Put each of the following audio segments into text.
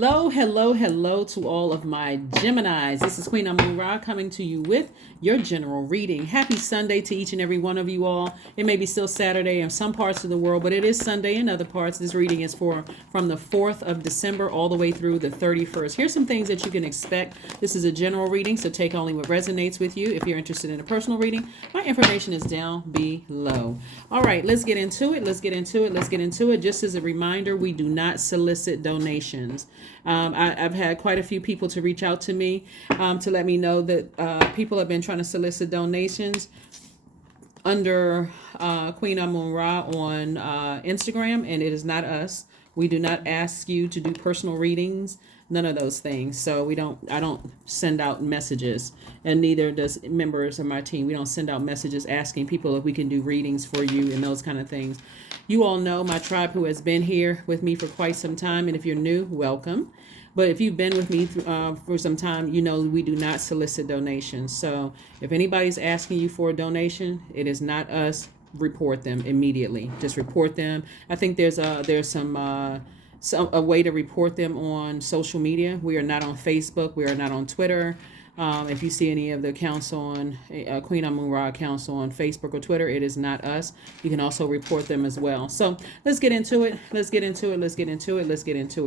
Hello, hello, hello to all of my Geminis. This is Queen Amun Ra coming to you with your general reading. Happy Sunday to each and every one of you all. It may be still Saturday in some parts of the world, but it is Sunday in other parts. This reading is from the 4th of December all the way through the 31st. Here's some things that you can expect. This is a general reading, so take only what resonates with you. If you're interested in a personal reading, my information is down below. All right, let's get into it. Just as a reminder, we do not solicit donations. I've had quite a few people to reach out to me to let me know that people have been trying to solicit donations under Queen Amun Ra on Instagram, and it is not us. We do not ask you to do personal readings, none of those things. So I don't send out messages, and neither does members of my team. We don't send out messages asking people if we can do readings for you and those kind of things. You all know my tribe who has been here with me for quite some time, and if you're new, welcome. But if you've been with me for some time, you know we do not solicit donations. So if anybody's asking you for a donation, it is not us. Report them immediately. Just report them. I think there's some a way to report them on social media. We are not on Facebook. We are not on Twitter. If you see any of the accounts on Queen Amun Ra accounts on Facebook or Twitter, it is not us. You can also report them as well. So let's get into it.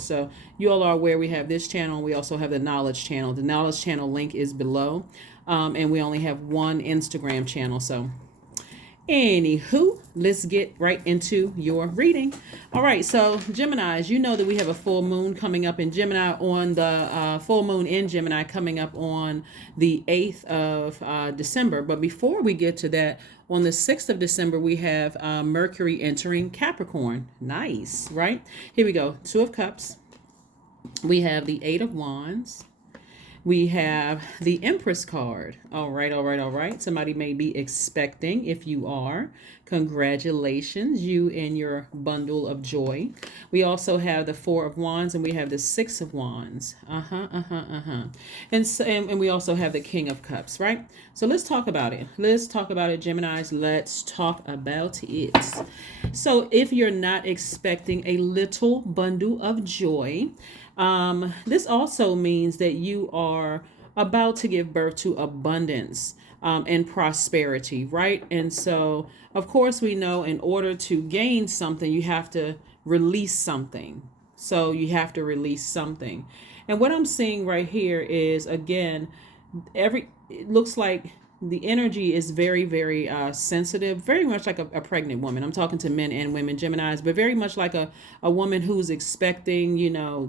So you all are aware we have this channel. We also have the Knowledge channel. The Knowledge channel link is below. And we only have one Instagram channel. So anywho, let's get right into your reading. All right, so Geminis, you know that we have a full moon coming up in Gemini on the full moon in Gemini coming up on the 8th of December. But before we get to that, on the 6th of December, we have Mercury entering Capricorn. Nice, right? Here we go. Two of Cups. We have the Eight of Wands. We have the Empress card. All right. Somebody may be expecting. If you are, congratulations, you and your bundle of joy. We also have the Four of Wands, and we have the Six of Wands. And we also have the King of Cups, right? So let's talk about it. Geminis. Let's talk about it. So if you're not expecting a little bundle of joy, this also means that you are about to give birth to abundance and prosperity, right? And so, of course, we know in order to gain something, you have to release something. And what I'm seeing right here is, again, it looks like the energy is very, very sensitive, very much like a pregnant woman. I'm talking to men and women, Geminis, but very much like a woman who's expecting,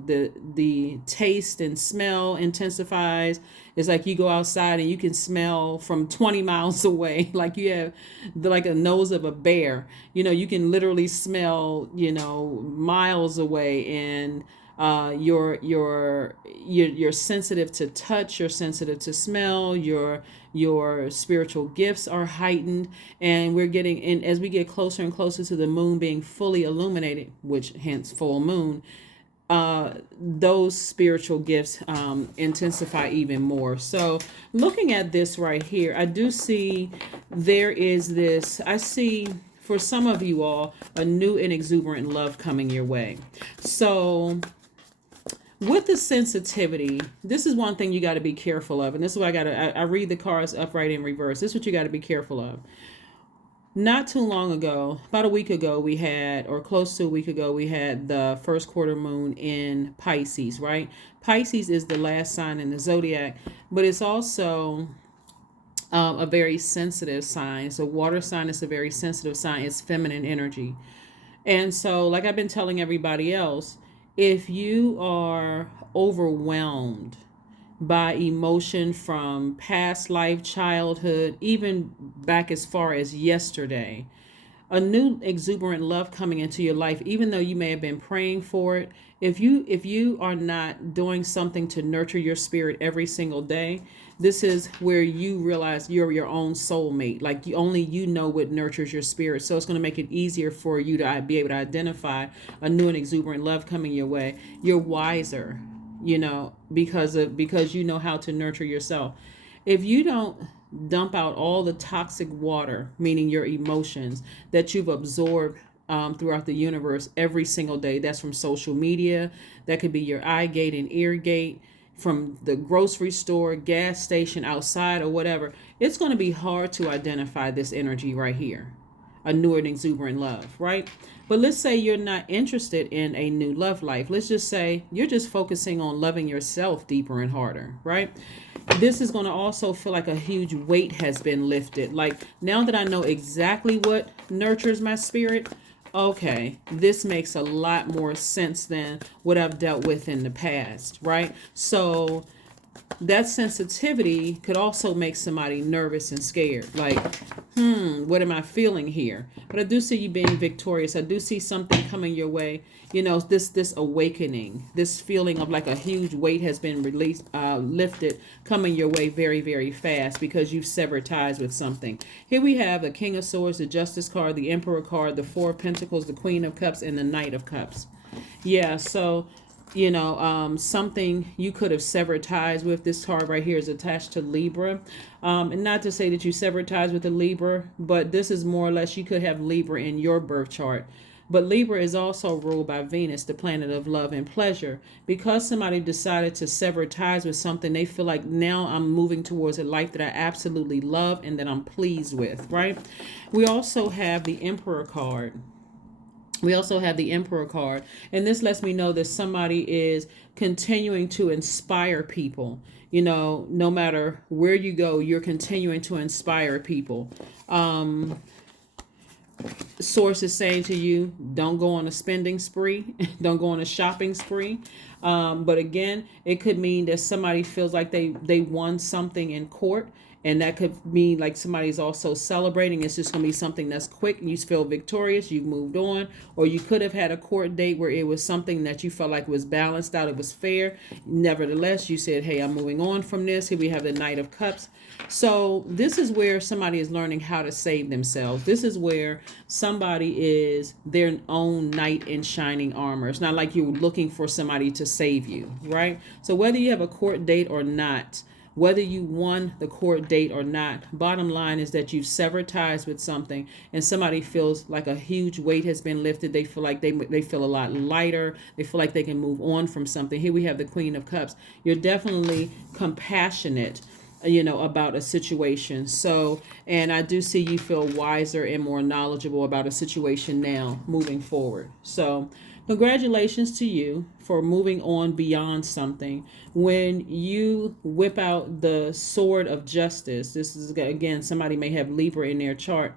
the taste and smell intensifies. It's like you go outside and you can smell from 20 miles away, like you have like a nose of a bear. You can literally smell, miles away, and you're sensitive to touch, you're sensitive to smell, your spiritual gifts are heightened, and we're getting in as we get closer and closer to the moon being fully illuminated, which hence full moon. Those spiritual gifts intensify even more. So looking at this right here, I do see I see for some of you all a new and exuberant love coming your way. So with the sensitivity, this is one thing you got to be careful of. And this is what I read the cards upright in reverse. This is what you got to be careful of. Not too long ago, about a week ago, we had the first quarter moon in Pisces, right? Pisces is the last sign in the Zodiac, but it's also a very sensitive sign. It's a water sign. It's a very sensitive sign. It's feminine energy. And so, like I've been telling everybody else, if you are overwhelmed by emotion from past life, childhood, even back as far as yesterday, a new exuberant love coming into your life, even though you may have been praying for it, if you are not doing something to nurture your spirit every single day, this is where you realize you're your own soulmate. Like only you know what nurtures your spirit. So it's going to make it easier for you to be able to identify a new and exuberant love coming your way. You're wiser, because you know how to nurture yourself. If you don't dump out all the toxic water, meaning your emotions that you've absorbed throughout the universe every single day. That's from social media. That could be your eye gate and ear gate, from the grocery store, gas station, outside, or whatever. It's going to be hard to identify this energy right here, a new and exuberant love, right? But let's say you're not interested in a new love life. Let's just say you're just focusing on loving yourself deeper and harder, right? This is going to also feel like a huge weight has been lifted. Like, now that I know exactly what nurtures my spirit, okay, this makes a lot more sense than what I've dealt with in the past, right? So that sensitivity could also make somebody nervous and scared. Like, what am I feeling here? But I do see you being victorious. I do see something coming your way. You know, this awakening, this feeling of like a huge weight has been released, lifted, coming your way very, very fast because you've severed ties with something. Here we have the King of Swords, the Justice card, the Emperor card, the Four of Pentacles, the Queen of Cups, and the Knight of Cups. Yeah, so something you could have severed ties with. This card right here is attached to Libra. And not to say that you severed ties with a Libra, but this is more or less you could have Libra in your birth chart. But Libra is also ruled by Venus, the planet of love and pleasure. Because somebody decided to sever ties with something, they feel like, now I'm moving towards a life that I absolutely love and that I'm pleased with, right? We also have the Emperor card. And this lets me know that somebody is continuing to inspire people. You know, no matter where you go, you're continuing to inspire people. Source is saying to you, don't go on a spending spree, don't go on a shopping spree. But again, it could mean that somebody feels like they won something in court. And that could mean like somebody's also celebrating. It's just going to be something that's quick and you feel victorious. You've moved on. Or you could have had a court date where it was something that you felt like was balanced out. It was fair. Nevertheless, you said, hey, I'm moving on from this. Here we have the Knight of Cups. So this is where somebody is learning how to save themselves. This is where somebody is their own knight in shining armor. It's not like you're looking for somebody to save you, right? So whether you have a court date or not, whether you won the court date or not, bottom line is that you've severed ties with something and somebody feels like a huge weight has been lifted. They feel like they feel a lot lighter. They feel like they can move on from something. Here we have the Queen of Cups. You're definitely compassionate, about a situation. So, and I do see you feel wiser and more knowledgeable about a situation now moving forward. So, congratulations to you for moving on beyond something. When you whip out the sword of justice, this is, again, somebody may have Libra in their chart.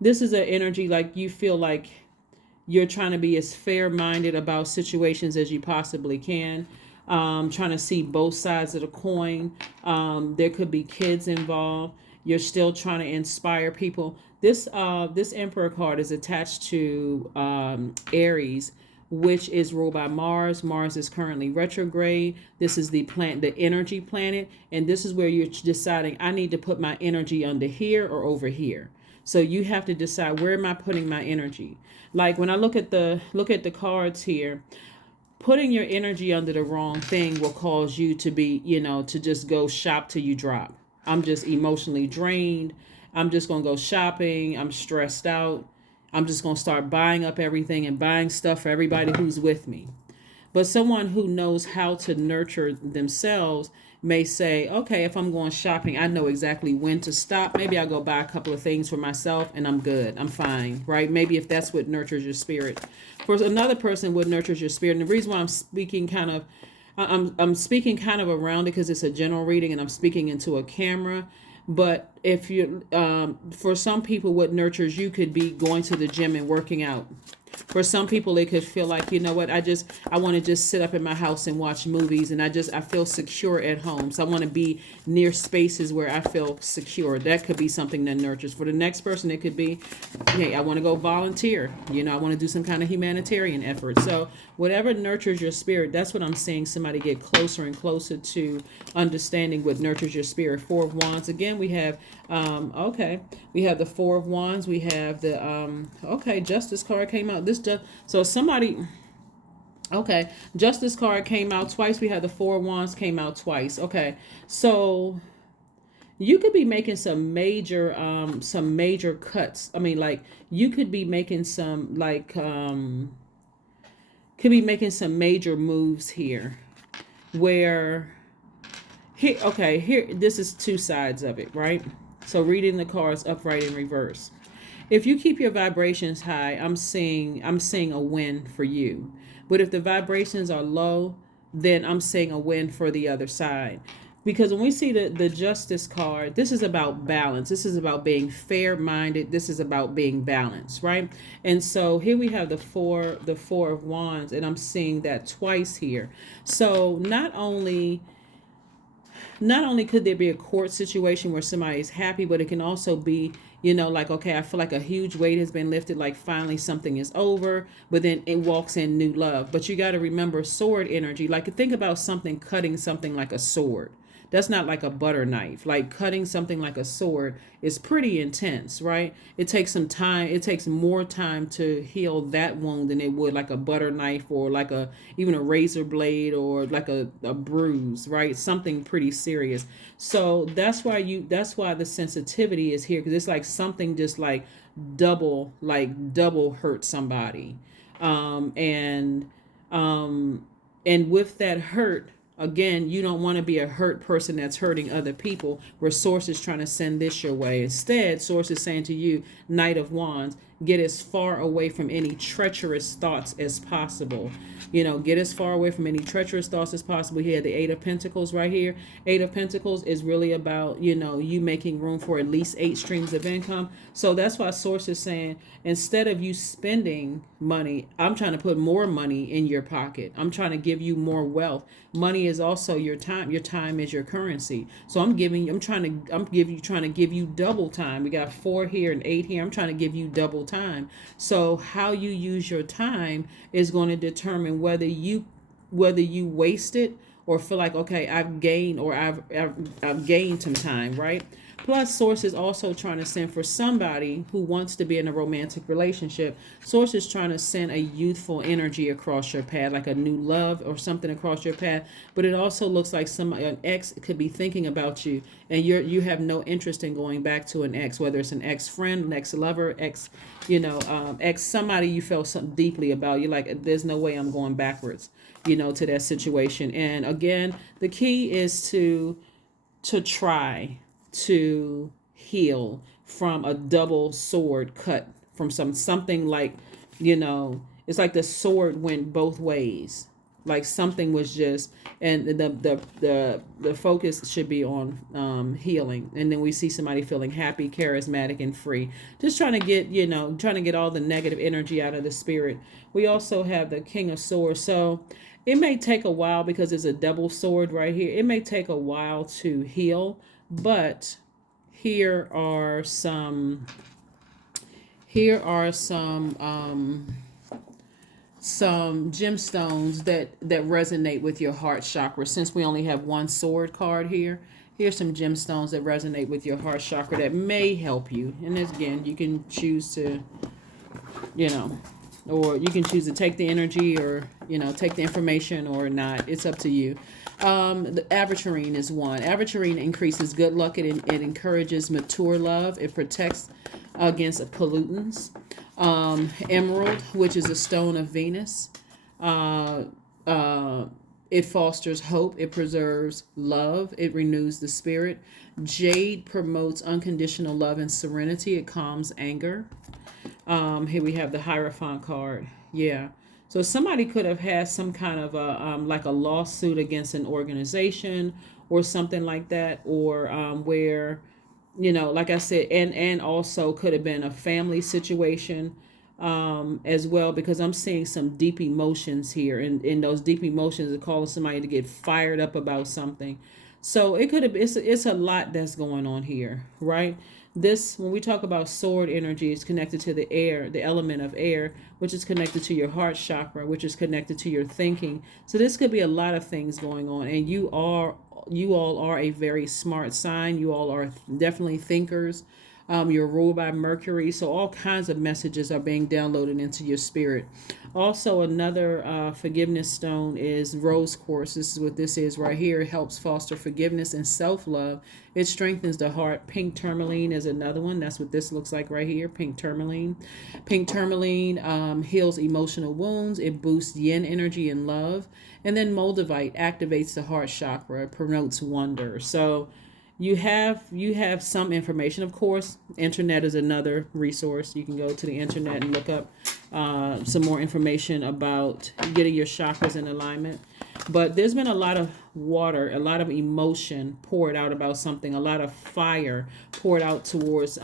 This is an energy like you feel like you're trying to be as fair-minded about situations as you possibly can. Trying to see both sides of the coin. There could be kids involved. You're still trying to inspire people. This Emperor card is attached to Aries, which is ruled by Mars. Mars is currently retrograde. This is the energy planet, and this is where you're deciding, I need to put my energy under here or over here. So you have to decide, where am I putting my energy? Like when I look at the cards here, putting your energy under the wrong thing will cause you to be, to just go shop till you drop. I'm just emotionally drained. I'm just going to go shopping. I'm stressed out. I'm just going to start buying up everything and buying stuff for everybody who's with me. But someone who knows how to nurture themselves may say, okay, if I'm going shopping, I know exactly when to stop. Maybe I'll go buy a couple of things for myself and I'm good. I'm fine, right? Maybe if that's what nurtures your spirit. For another person, what nurtures your spirit. And the reason why I'm speaking I'm speaking kind of around it because it's a general reading and I'm speaking into a camera. But if you, for some people, what nurtures you could be going to the gym and working out. For some people, they could feel like, I want to just sit up in my house and watch movies, and I feel secure at home. So I want to be near spaces where I feel secure. That could be something that nurtures. For the next person, it could be, hey, I want to go volunteer. I want to do some kind of humanitarian effort. So whatever nurtures your spirit, that's what I'm seeing somebody get closer and closer to understanding what nurtures your spirit. Four of Wands. Again, we have, we have the Four of Wands. We have the, Justice card came out. Justice card came out twice. We had the Four of Wands came out twice. Okay, so you could be making some major cuts. I mean, like, you could be making some, like, could be making some major moves here, where here, okay, here, this is two sides of it, right? So reading the cards upright and reverse. If you keep your vibrations high, I'm seeing a win for you. But if the vibrations are low, then I'm seeing a win for the other side. Because when we see the justice card, this is about balance. This is about being fair minded. This is about being balanced, right? And so here we have the four of wands, and I'm seeing that twice here. So not only could there be a court situation where somebody's happy, but it can also be, like, okay, I feel like a huge weight has been lifted, like finally something is over, but then it walks in new love. But you got to remember sword energy. Like, think about something cutting something like a sword. That's not like a butter knife. Like, cutting something like a sword is pretty intense, right? It takes some time. It takes more time to heal that wound than it would like a butter knife, or like a even a razor blade, or like a bruise, right? Something pretty serious. So that's why the sensitivity is here, because it's like something just double hurt somebody. And and with that hurt, again, you don't want to be a hurt person that's hurting other people, where source is trying to send this your way. Instead, source is saying to you, Knight of Wands, get as far away from any treacherous thoughts as possible. Get as far away from any treacherous thoughts as possible. Here, the Eight of Pentacles right here. Eight of Pentacles is really about, you making room for at least 8 streams of income. So that's why source is saying, instead of you spending money, I'm trying to put more money in your pocket. I'm trying to give you more wealth. Money is also your time. Your time is your currency. So I'm trying to give you double time. We got 4 here and 8 here. I'm trying to give you double time. So how you use your time is going to determine whether you waste it, or feel like, okay, I've gained, or I've gained some time, right? Plus, source is also trying to send, for somebody who wants to be in a romantic relationship, source is trying to send a youthful energy across your path, like a new love or something across your path. But it also looks like an ex could be thinking about you, and you have no interest in going back to an ex, whether it's an ex friend, an ex lover, ex somebody you felt something deeply about. You're like, there's no way I'm going backwards, to that situation. And again, the key is to try to heal from a double sword cut, from something like, it's like the sword went both ways. Like, something was just, and the focus should be on healing. And then we see somebody feeling happy, charismatic, and free, just trying to get all the negative energy out of the spirit. We also have the King of Swords. So it may take a while, because it's a double sword right here. It may take a while to heal, but here are some gemstones that resonate with your heart chakra. Since we only have one sword card here, here's some gemstones that resonate with your heart chakra that may help you. And again, you can choose to, you know, or you can choose to take the energy, or take the information, or not. It's up to you. The aventurine is one. Aventurine increases good luck. It encourages mature love. It protects against pollutants. Emerald, which is a stone of Venus. It fosters hope. It preserves love. It renews the spirit. Jade promotes unconditional love and serenity. It calms anger. Here we have the Hierophant card. Yeah. So somebody could have had some kind of like a lawsuit against an organization or something like that, or where, like I said, and also could have been a family situation as well, because I'm seeing some deep emotions here, and in those deep emotions are calling somebody to get fired up about something. So it could have, it's a lot that's going on here, right? This, when we talk about sword energy, is connected to the air, the element of air, which is connected to your heart chakra, which is connected to your thinking. So this could be a lot of things going on, and you all are a very smart sign. You all are definitely thinkers. You're ruled by Mercury. So all kinds of messages are being downloaded into your spirit. Also, another forgiveness stone is rose quartz. This is what this is right here. It helps foster forgiveness and self-love. It strengthens the heart. Pink tourmaline is another one. That's what this looks like right here. Pink tourmaline. Pink tourmaline heals emotional wounds. It boosts yin energy and love. And then moldavite activates the heart chakra. It promotes wonder. So you have some information. Of course, internet is another resource. You can go to the internet and look up some more information about getting your chakras in alignment. But there's been a lot of water, a lot of emotion poured out about something, a lot of fire poured out towards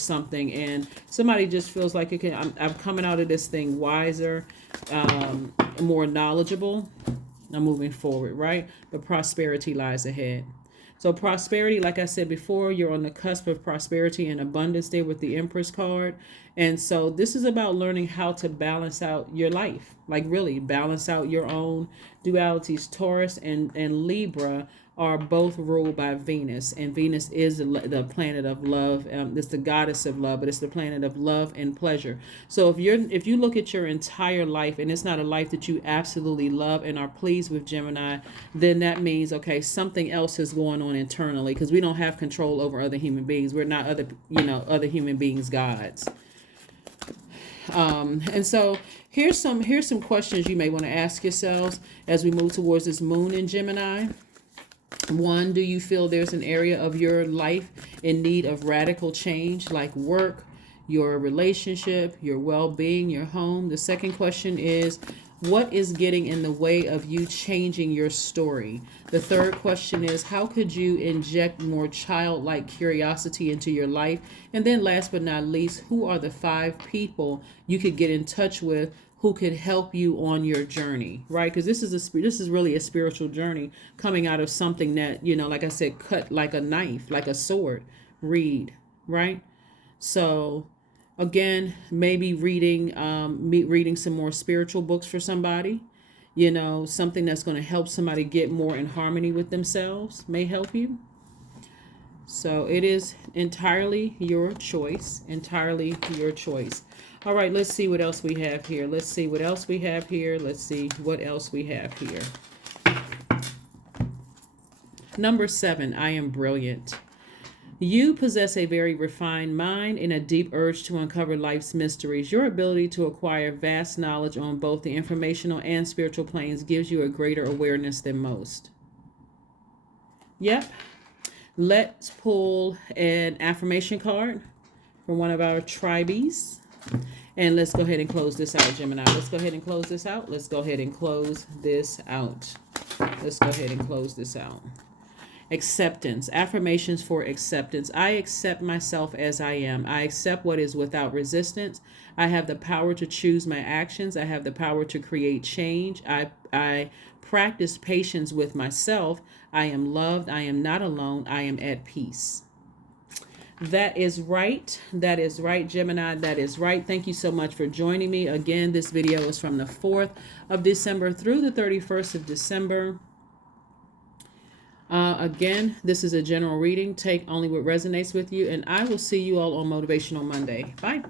something, and somebody just feels like I'm coming out of this thing wiser, more knowledgeable. I'm moving forward, right? But prosperity lies ahead. So prosperity, like I said before, you're on the cusp of prosperity and abundance there with the Empress card. And so this is about learning how to balance out your life, like really balance out your own dualities. Taurus and Libra are both ruled by Venus, and Venus is the planet of love. It's the goddess of love, but it's the planet of love and pleasure. So if you look at your entire life and it's not a life that you absolutely love and are pleased with, Gemini, then that means, okay, something else is going on internally, because we don't have control over other human beings. We're not other human beings gods. And so here's some questions you may want to ask yourselves as we move towards this moon in Gemini. One, do you feel there's an area of your life in need of radical change, like work, your relationship, your well-being, your home? The second question is, what is getting in the way of you changing your story? The third question is, how could you inject more childlike curiosity into your life? And then last but not least, who are the 5 people you could get in touch with who could help you on your journey, right? Because this is really a spiritual journey coming out of something that, like I said, cut like a knife, like a sword. Read, right? So again, maybe reading some more spiritual books for somebody, something that's going to help somebody get more in harmony with themselves may help you. So it is entirely your choice, All right, let's see what else we have here. Number 7, I am brilliant. You possess a very refined mind and a deep urge to uncover life's mysteries. Your ability to acquire vast knowledge on both the informational and spiritual planes gives you a greater awareness than most. Yep. Let's pull an affirmation card from one of our tribes. And let's go ahead and close this out, Gemini. Let's go ahead and close this out. Acceptance. Affirmations for acceptance. I accept myself as I am. I accept what is without resistance. I have the power to choose my actions. I have the power to create change. I practice patience with myself. I am loved. I am not alone. I am at peace. That is right, Gemini. That is right. Thank you so much for joining me. Again, this video is from the 4th of December through the 31st of December. Again, this is a general reading. Take only what resonates with you, and I will see you all on Motivational Monday. Bye.